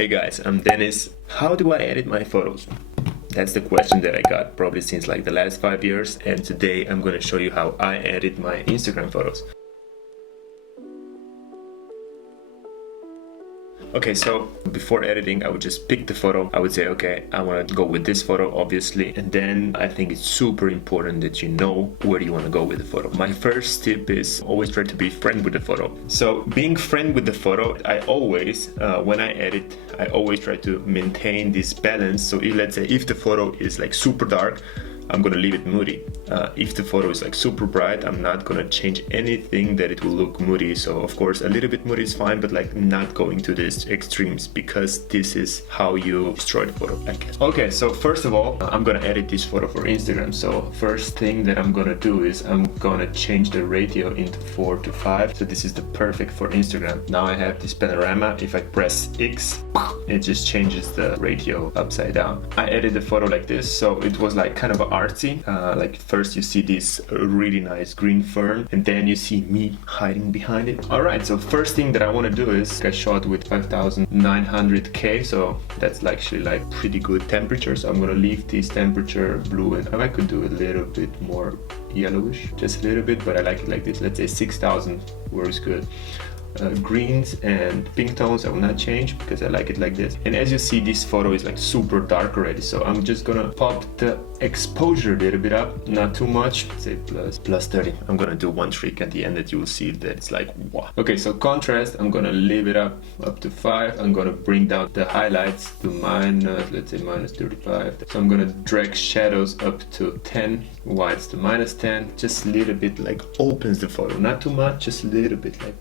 Hey guys, I'm Denis. How do I edit my photos? That's the question that I got probably since like the last 5 years, and today I'm going to show you how I edit my Instagram photos. Okay, so before editing, I would just pick the photo. I would say, okay, I want to go with this photo, obviously. And then I think it's super important that you know where you want to go with the photo. My first tip is always try to be friend with the photo. So being friend with the photo, I always, when I edit, I always try to maintain this balance. So let's say if the photo is like super dark, I'm gonna leave it moody. If the photo is like super bright, I'm not gonna change anything that it will look moody. So of course a little bit moody is fine, but like not going to these extremes, because this is how you destroy the photo, I guess. Okay, so first of all, I'm gonna edit this photo for Instagram. So first thing that I'm gonna do is I'm gonna change the ratio into 4:5. So this is the perfect for Instagram. Now I have this panorama. If I press X, it just changes the ratio upside down. I edited the photo like this, so it was like kind of artsy. Like first you see this really nice green fern, and then you see me hiding behind it. Alright, so first thing that I want to do is I shot with 5900K, so that's actually like pretty good temperature. So I'm gonna leave this temperature blue, and I could do a little bit more yellowish, just a little bit, but I like it like this. Let's say 6000 works good. Greens and pink tones I will not change because I like it like this. And as you see, this photo is like super dark already, so I'm just gonna pop the exposure a little bit up, not too much, say plus 30. I'm gonna do one trick at the end that you will see that it's like wow. Okay, so contrast, I'm gonna leave it up to 5. I'm gonna bring down the highlights to let's say minus 35. So I'm gonna drag shadows up to 10, whites to minus 10, just a little bit, like opens the photo, not too much, just a little bit like.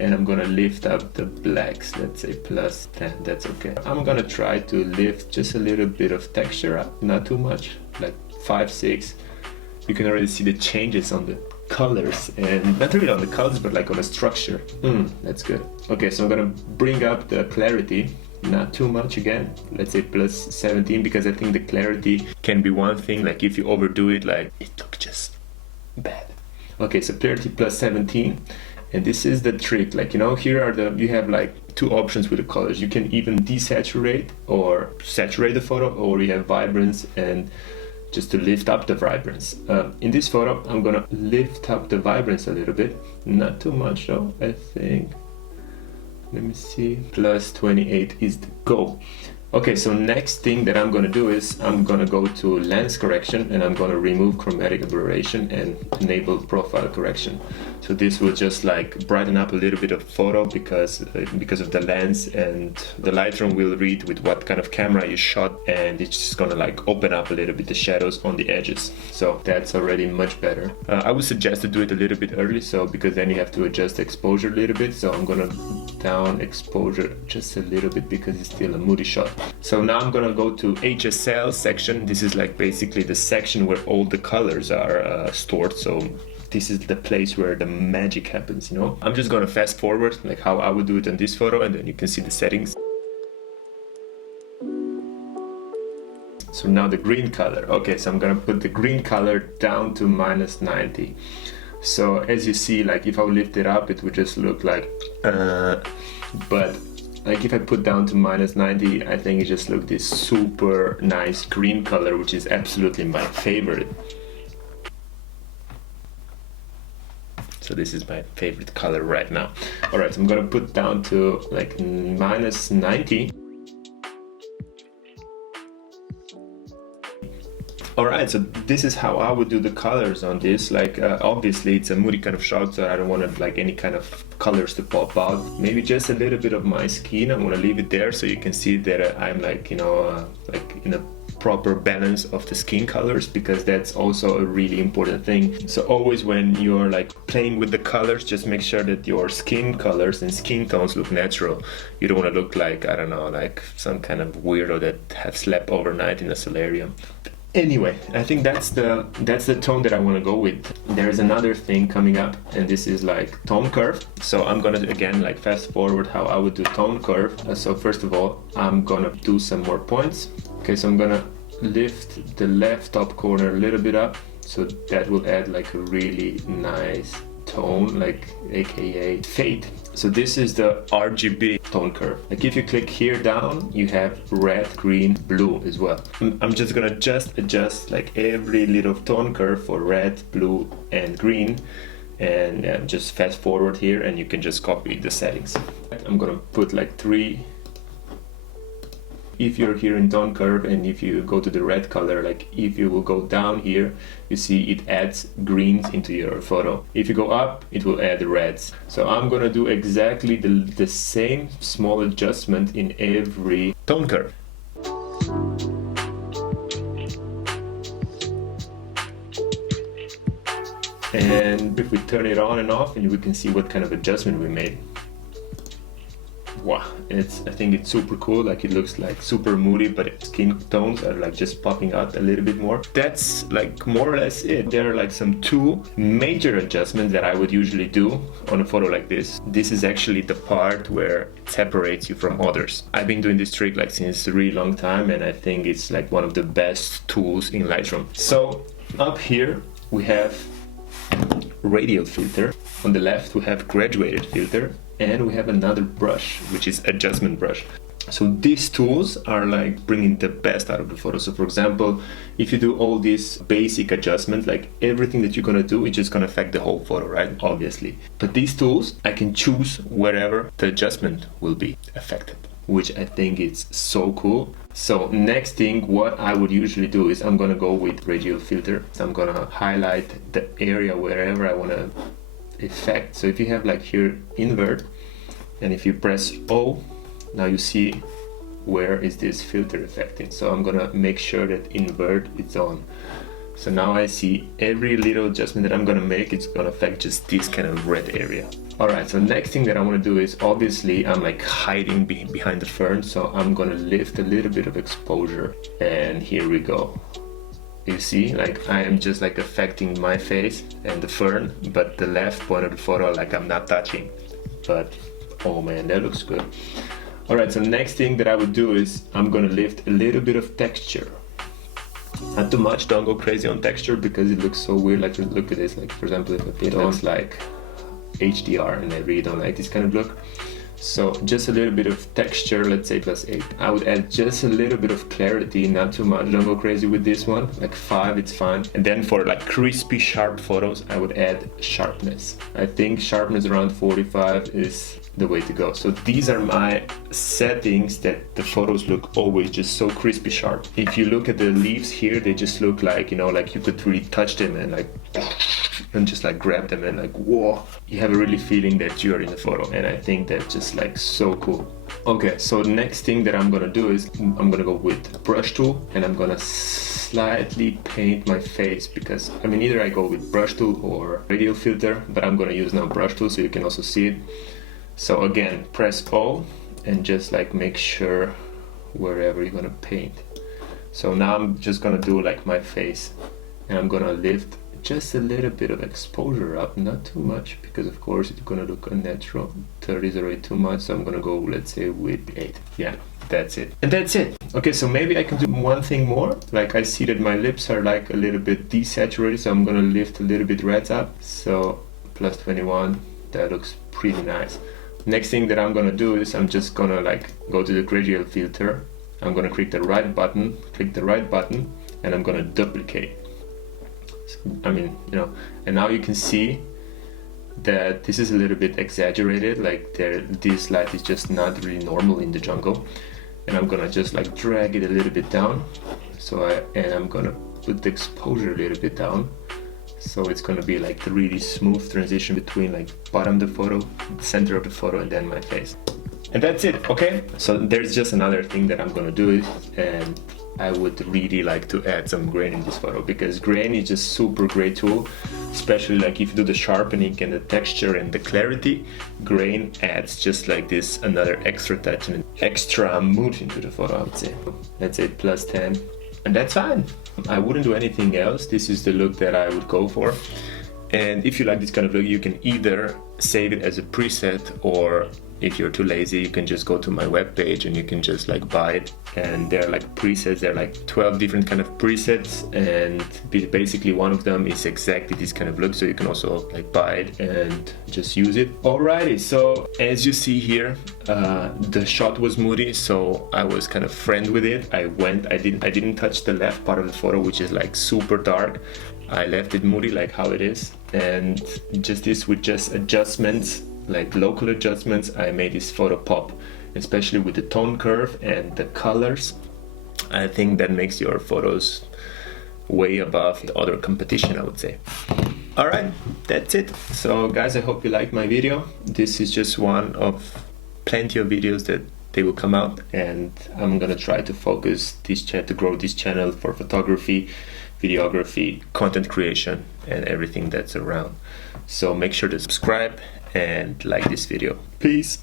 And I'm gonna lift up the blacks, let's say plus 10, that's okay. I'm gonna try to lift just a little bit of texture up, not too much, like 5, 6. You can already see the changes on the colors, and not really on the colors, but like on the structure. That's good. Okay, so I'm gonna bring up the clarity, not too much again, let's say plus 17, because I think the clarity can be one thing, like if you overdo it, like it looks just bad. Okay, so clarity plus 17. And this is the trick, like, you know, here are you have like 2 options with the colors. You can even desaturate or saturate the photo, or you have vibrance and just to lift up the vibrance. In this photo, I'm gonna lift up the vibrance a little bit, not too much though, I think. Let me see, plus 28 is the go. Okay, so next thing that I'm gonna do is I'm gonna go to lens correction, and I'm gonna remove chromatic aberration and enable profile correction. So this will just like brighten up a little bit of photo because of the lens, and the Lightroom will read with what kind of camera you shot, and it's just gonna like open up a little bit the shadows on the edges. So that's already much better. I would suggest to do it a little bit early, so because then you have to adjust the exposure a little bit. So I'm gonna down exposure just a little bit because it's still a moody shot. So now I'm gonna go to HSL section. This is like basically the section where all the colors are stored. So this is the place where the magic happens, you know. I'm just gonna fast forward like how I would do it on this photo, and then you can see the settings. So now the green color. Okay, so I'm gonna put the green color down to minus 90. So as you see, like if I lift it up, it would just look like, but like if I put down to minus 90, I think it just looked this super nice green color, which is absolutely my favorite. So this is my favorite color right now. All right, so I'm gonna put down to like minus 90. Alright, so this is how I would do the colors on this. Like obviously it's a moody kind of shot, so I don't want like any kind of colors to pop out. Maybe just a little bit of my skin. I'm gonna leave it there so you can see that I'm like, you know, like in a proper balance of the skin colors, because that's also a really important thing. So always when you're like playing with the colors, just make sure that your skin colors and skin tones look natural. You don't want to look like, I don't know, like some kind of weirdo that have slept overnight in a solarium. Anyway, I think that's the tone that I want to go with. There's another thing coming up, and this is like tone curve. So I'm gonna again like fast forward how I would do tone curve. So first of all, I'm gonna do some more points. Okay, so I'm gonna lift the left top corner a little bit up, so that will add like a really nice tone, like aka fade. So this is the RGB tone curve. Like if you click here down, you have red, green, blue as well. I'm just gonna adjust like every little tone curve for red, blue, and green, and just fast forward here, and you can just copy the settings. I'm gonna put like 3. If you're here in tone curve, and if you go to the red color, like if you will go down here, you see it adds greens into your photo. If you go up, it will add reds. So I'm gonna do exactly the same small adjustment in every tone curve. And if we turn it on and off, and we can see what kind of adjustment we made. Wow, I think it's super cool. Like it looks like super moody, but skin tones are like just popping out a little bit more. That's like more or less it. There are like some 2 major adjustments that I would usually do on a photo like this. This is actually the part where it separates you from others. I've been doing this trick like since a really long time, and I think it's like one of the best tools in Lightroom. So up here we have radial filter. On the left we have graduated filter. And we have another brush, which is adjustment brush. So these tools are like bringing the best out of the photo. So for example, if you do all these basic adjustments, like everything that you're gonna do, it's just gonna affect the whole photo, right? Obviously. But these tools, I can choose wherever the adjustment will be affected, which I think is so cool. So next thing, what I would usually do is I'm gonna go with radial filter. So I'm gonna highlight the area wherever I wanna effect. So if you have like here invert, and if you press O, now you see where is this filter affecting. So I'm gonna make sure that invert is on. So now I see every little adjustment that I'm gonna make, it's gonna affect just this kind of red area. Alright, so next thing that I want to do is, obviously I'm like hiding behind the fern, so I'm gonna lift a little bit of exposure, and here we go. You see, like I am just like affecting my face and the fern, but the left point of the photo, like I'm not touching. But oh man, that looks good. Alright, so next thing that I would do is I'm gonna lift a little bit of texture. Not too much, don't go crazy on texture because it looks so weird. Like look at this, like for example, if it looks like HDR, and I really don't like this kind of look. So just a little bit of texture, let's say +8. I would add just a little bit of clarity, not too much, don't go crazy with this one, like 5, it's fine. And then for like crispy, sharp photos, I would add sharpness. I think sharpness around 45 is the way to go. So these are my settings that the photos look always just so crispy sharp. If you look at the leaves here, they just look like, you know, like you could really touch them and like and just like grab them and like whoa, you have a really feeling that you're in the photo, and I think that's just like so cool. Okay, so the next thing that I'm gonna do is I'm gonna go with brush tool, and I'm gonna slightly paint my face, because I mean either I go with brush tool or radial filter, but I'm gonna use now brush tool so you can also see it. So again, press O and just like make sure wherever you're gonna paint. So now I'm just gonna do like my face, and I'm gonna lift just a little bit of exposure up, not too much, because of course it's gonna look unnatural. 30 is already too much, so I'm gonna go, let's say, with 8. Yeah, that's it. And that's it. Okay, so maybe I can do one thing more. Like I see that my lips are like a little bit desaturated, so I'm gonna lift a little bit reds up. So +21, that looks pretty nice. Next thing that I'm gonna do is I'm just gonna like go to the gradient filter. I'm gonna click the right button, and I'm gonna duplicate. I mean, you know, and now you can see that this is a little bit exaggerated, like this light is just not really normal in the jungle. And I'm gonna just like drag it a little bit down. And I'm gonna put the exposure a little bit down. So it's gonna be like the really smooth transition between like bottom of the photo, center of the photo, and then my face. And that's it, okay? So there's just another thing that I'm gonna do, and I would really like to add some grain in this photo, because grain is just super great tool, especially like if you do the sharpening and the texture and the clarity. Grain adds just like this another extra touch and extra mood into the photo, I would say. Let's say +10, and that's fine. I wouldn't do anything else. This is the look that I would go for. And if you like this kind of look, you can either save it as a preset or if you're too lazy, you can just go to my webpage and you can just like buy it. And they're like presets, they're like 12 different kind of presets, and basically one of them is exactly this kind of look, so you can also like buy it and just use it. Alrighty, so as you see here, the shot was moody, so I was kind of friend with it. I didn't touch the left part of the photo, which is like super dark. I left it moody like how it is, and just this with just adjustments, like local adjustments, I made this photo pop, especially with the tone curve and the colors. I think that makes your photos way above the other competition, I would say. All right, that's it. So guys, I hope you liked my video. This is just one of plenty of videos that they will come out, and I'm gonna try to focus this to grow this channel for photography, videography, content creation, and everything that's around. So make sure to subscribe and like this video. Peace.